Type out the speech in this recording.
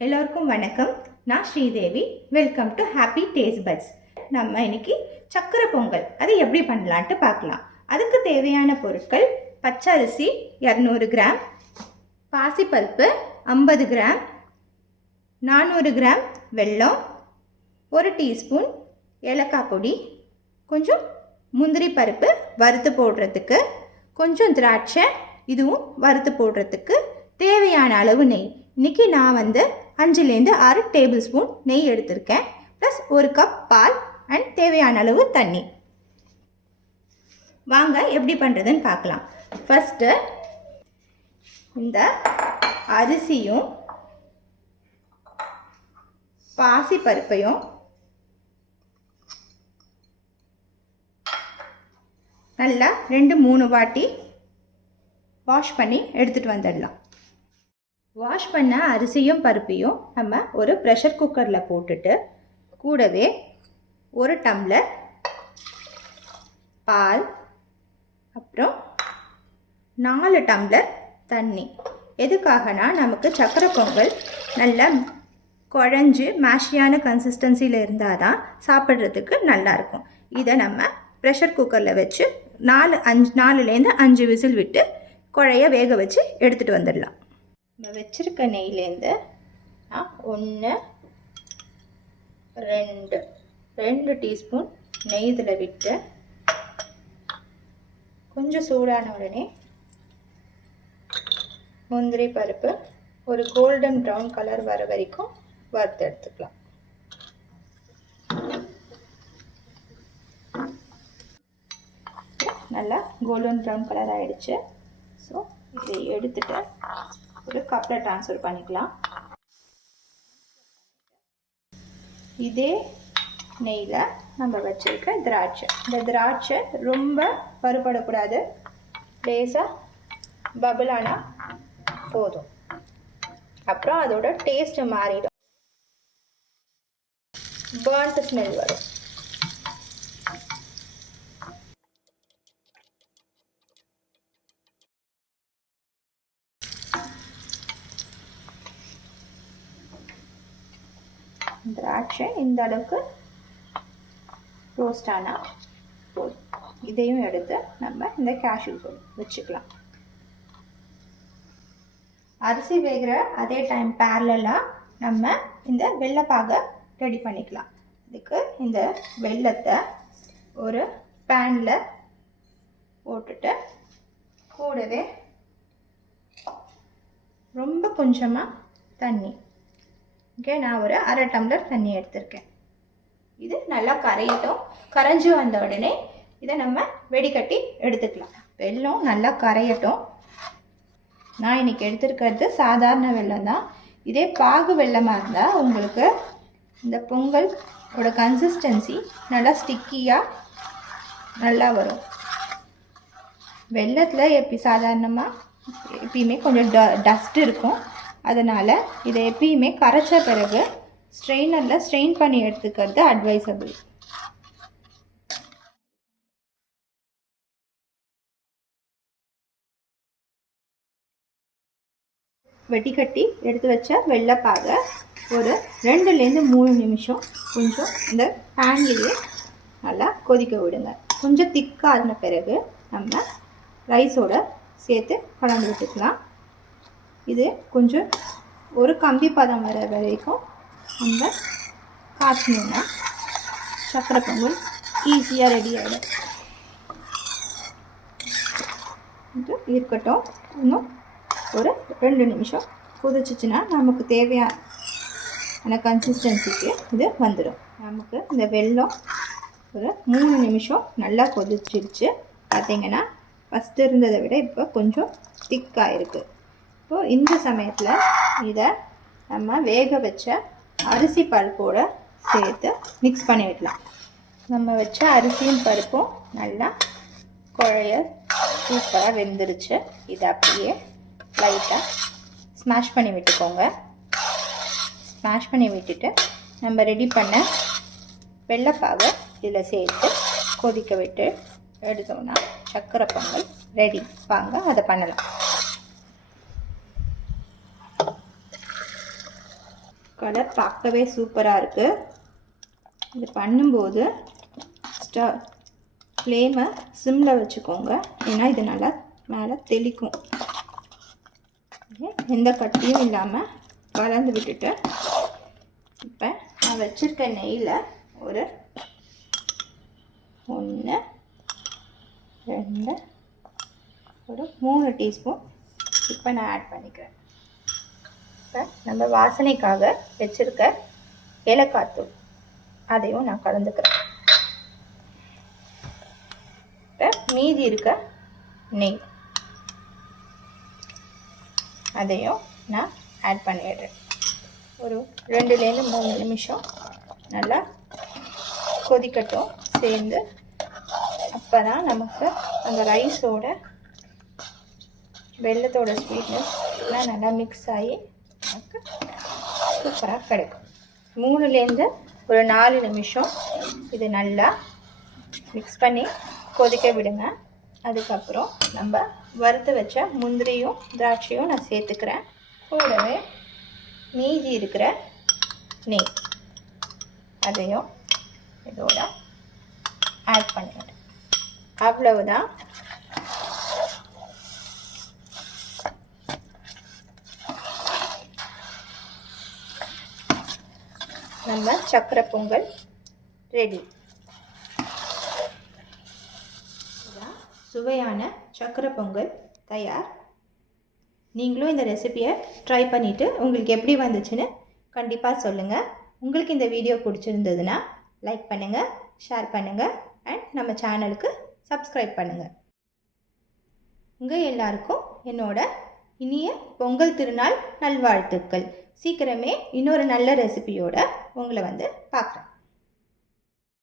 எல்லோருக்கும் வணக்கம். நான் Sridevi. Welcome to happy taste buds. நம்ம இன்னைக்கு சக்கரை பொங்கல் அது எப்படி பண்ணலான்ட்டு பார்க்கலாம். அதுக்கு தேவையான பொருட்கள்: பச்சரிசி 200 கிராம், பாசிப்பருப்பு 50 கிராம், 400 கிராம் வெல்லம், 1 டீஸ்பூன் ஏலக்காய் பொடி, கொஞ்சம் முந்திரி பருப்பு வறுத்து போடுறதுக்கு, கொஞ்சம் திராட்சை இதுவும் வறுத்து போடுறதுக்கு, தேவையான அளவு நெய். இன்றைக்கி நான் 5லேருந்து 6 டேபிள் ஸ்பூன் நெய் எடுத்திருக்கேன். ப்ளஸ் 1 கப் பால் அண்ட் தேவையான அளவு தண்ணி. வாங்க எப்படி பண்ணுறதுன்னு பார்க்கலாம். ஃபஸ்ட்டு இந்த அரிசியும் பாசிப்பருப்பையும் நல்லா 2-3 வாட்டி வாஷ் பண்ணி எடுத்துகிட்டு வந்துடலாம். வாஷ் பண்ண அரிசியும் பருப்பையும் நம்ம ஒரு ப்ரெஷர் குக்கரில் போட்டுட்டு, கூடவே 1 டம்ளர் பால், அப்புறம் 4 டம்ளர் தண்ணி. எதுக்காகனா நமக்கு சக்கரை பொங்கல் நல்லா குழஞ்சி மேஷியான கன்சிஸ்டன்சியில் இருந்தால் தான் சாப்பிட்றதுக்கு நல்லாயிருக்கும். இதை நம்ம ப்ரெஷர் குக்கரில் வச்சு 4லேருந்து 5 விசில் விட்டு குழைய வேக வச்சு எடுத்துகிட்டு வந்துடலாம். நம்ம வச்சுருக்க நெய்லேருந்து 1 2 டீஸ்பூன் நெய் இதில் விட்டு, கொஞ்சம் சூடான உடனே முந்திரி பருப்பு ஒரு கோல்டன் ப்ரௌன் கலர் வர வரைக்கும் வறுத்து எடுத்துக்கலாம். நல்லா கோல்டன் ப்ரௌன் கலர் ஆகிடுச்சு. ஸோ இதை எடுத்துட்டு ஒரு கப்பில் ட்ரான்ஸ்ஃபர் பண்ணிக்கலாம். இதே நெய்யில் நம்ம வச்சுருக்க திராட்சை, இந்த திராட்சை ரொம்ப பருப்படக்கூடாது, லேசாக பபிள் ஆனால் போதும். அப்புறம் அதோட டேஸ்ட்டு மாறிடும், பர்ன்ட் ஸ்மெல் வரும். திராட்சை இந்த அளவுக்கு ரோஸ்ட் ஆனால் போதும். இதையும் எடுத்து நம்ம இந்த கேஷ்யூ வச்சுக்கலாம். அரிசி வேகிற அதே டைம் பேரலாக நம்ம இந்த வெள்ளைப்பாகை ரெடி பண்ணிக்கலாம். இதுக்கு இந்த வெல்லத்தை ஒரு பேனில் போட்டுட்டு, கூடவே ரொம்ப கொஞ்சமாக தண்ணி, ஓகே, நான் ஒரு 1/2 டம்ளர் தண்ணி எடுத்திருக்கேன். இது நல்லா கரையட்டும். கரைஞ்சி வந்த உடனே இதை நம்ம வெடிகட்டி எடுத்துக்கலாம். வெல்லம் நல்லா கரையட்டும். நான் இன்றைக்கி எடுத்துருக்கிறது சாதாரண வெல்லம் தான். இதே பாகு வெல்லமாக இருந்தால் உங்களுக்கு இந்த பொங்கலோட கன்சிஸ்டன்சி நல்லா ஸ்டிக்கியாக நல்லா வரும். வெல்லத்தில் சாதாரணமாக எப்பயுமே கொஞ்சம் டஸ்ட் இருக்கும். அதனால் இதை எப்பயுமே கரைச்ச பிறகு ஸ்ட்ரெயினரில் ஸ்ட்ரெயின் பண்ணி எடுத்துக்கிறது அட்வைசபிள். வெடிகட்டி எடுத்து வச்ச வெள்ளைப்பாகை ஒரு 2லேருந்து 3 நிமிஷம் கொஞ்சம் இந்த பேன்லேயே நல்லா கொதிக்க விடுங்க. கொஞ்சம் திக்கான பிறகு நம்ம ரைஸோடு சேர்த்து கலந்து விட்டுக்கலாம். இது கொஞ்சம் ஒரு கம்பி பதம் வர வரைக்கும் நம்ம காய்ச்சணுன்னா சக்கரை பொங்கல் ஈஸியாக ரெடி ஆகிடும். இது இருக்கட்டும். இன்னும் ஒரு 2 நிமிஷம் கொதிச்சிச்சின்னா நமக்கு தேவையான கன்சிஸ்டன்சிக்கு இது வந்துடும். நமக்கு இந்த வெல்லம் ஒரு 3 நிமிஷம் நல்லா கொதிச்சிடுச்சு. பார்த்திங்கன்னா ஃபஸ்ட்டு இருந்ததை விட இப்போ கொஞ்சம் திக்காக இருக்குது. இப்போது இந்த சமயத்தில் இதை நம்ம வேக வச்ச அரிசி பருப்போடு சேர்த்து மிக்ஸ் பண்ணி விடலாம். நம்ம வச்ச அரிசியும் பருப்பும் நல்லா குழைய சூப்பராக வெந்துருச்சு. இதை அப்படியே லைட்டாக ஸ்மாஷ் பண்ணி விட்டுக்கோங்க. ஸ்மாஷ் பண்ணி விட்டுட்டு நம்ம ரெடி பண்ண வெள்ளைப்பாகை இதில் சேர்த்து கொதிக்க விட்டு எடுத்தோம்னா சக்கரை பொங்கல் ரெடி. வாங்க அதை பண்ணலாம். கலர் பார்க்கவே சூப்பராக இருக்குது. இது பண்ணும்போது ஃப்ளேமை சிம்மில் வச்சுக்கோங்க, ஏன்னா இது நல்லா மேலே தெளிக்கும். எந்த கட்டியும் இல்லாமல் கலந்து விட்டுட்டு இப்போ நான் வச்சுருக்க நெய்யில் ஒரு 1 2 ஒரு 3 டீஸ்பூன் இப்போ நான் ஆட் பண்ணிக்கிறேன். இப்போ நம்ம வாசனைக்காக வச்சுருக்க ஏலக்காய் தூள் அதையும் நான் கலந்துக்கிறேன். இப்போ மீதி இருக்க நெய் அதையும் நான் ஆட் பண்ணிடுறேன். ஒரு 2லேருந்து 3 நிமிஷம் நல்லா கொதிக்கட்டும் சேர்ந்து. அப்போ தான் நமக்கு அந்த ரைஸோட வெல்லத்தோட ஸ்வீட்னஸ்லாம் நல்லா மிக்ஸ் ஆகி நமக்கு சூப்பராக கிடைக்கும். 3லேருந்து ஒரு 4 நிமிஷம் இது நல்லா மிக்ஸ் பண்ணி கொதிக்க விடுங்க. அதுக்கப்புறம் நம்ம வறுத்து வச்ச முந்திரியும் திராட்சையும் நான் சேர்த்துக்கிறேன். கூடவே மீதி இருக்கிற நெய் அதையும் இதோட ஆட் பண்ணிவிடுறேன். அவ்வளவுதான். நம்ம சக்கரை பொங்கல் ரெடி. சுவையான சக்கரை பொங்கல் தயார். நீங்களும் இந்த ரெசிபியை ட்ரை பண்ணிவிட்டு உங்களுக்கு எப்படி வந்துச்சுன்னு கண்டிப்பாக சொல்லுங்கள். உங்களுக்கு இந்த வீடியோ பிடிச்சிருந்ததுன்னா லைக் பண்ணுங்கள், ஷேர் பண்ணுங்கள் அண்ட் நம்ம சேனலுக்கு சப்ஸ்கிரைப் பண்ணுங்கள். உங்கள் எல்லாருக்கும் என்னோட இனிய பொங்கல் திருநாள் நல்வாழ்த்துக்கள். சீக்கிரமே இன்னொரு நல்ல ரெசிபியோட உங்களை வந்து பார்க்குறேன்.